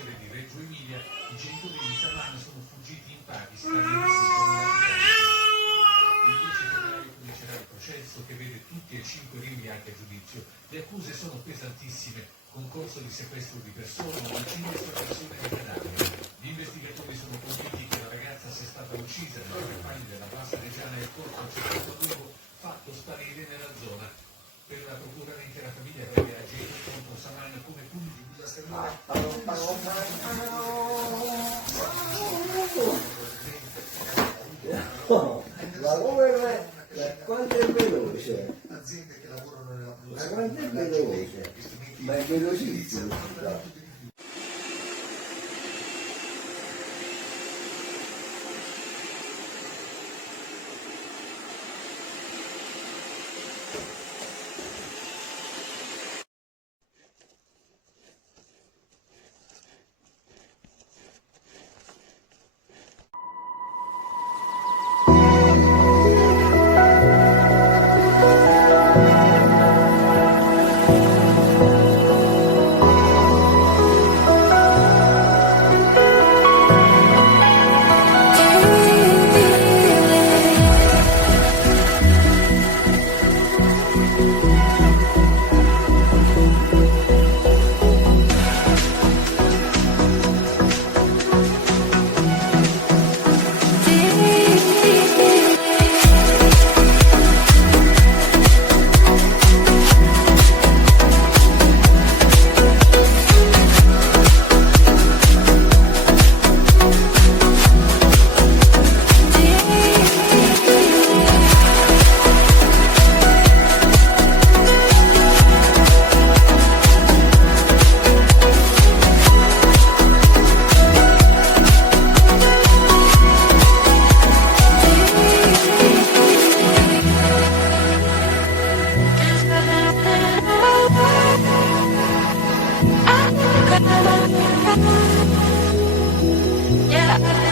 carcere di Reggio Emilia, i genitori di Saman sono fuggiti in Pakistan e risultano radicati. Il 10 febbraio comincerà il processo che vede tutti e 5 rinviati a giudizio. Le accuse sono pesantissime: concorso di sequestro di persone, omicidio e sottrazione di cadaveri. Gli investigatori sono convinti che la ragazza sia stata uccisa nelle campagne della Bassa Reggiana e il corpo cercato a lungo fatto sparire nella zona. Per la procura l'intera famiglia avrebbe agito contro Saman come punitiva. Ma come quanto è veloce? Aziende che lavorano nella Ma quanto è veloce? Ma è velocissimo. Yeah.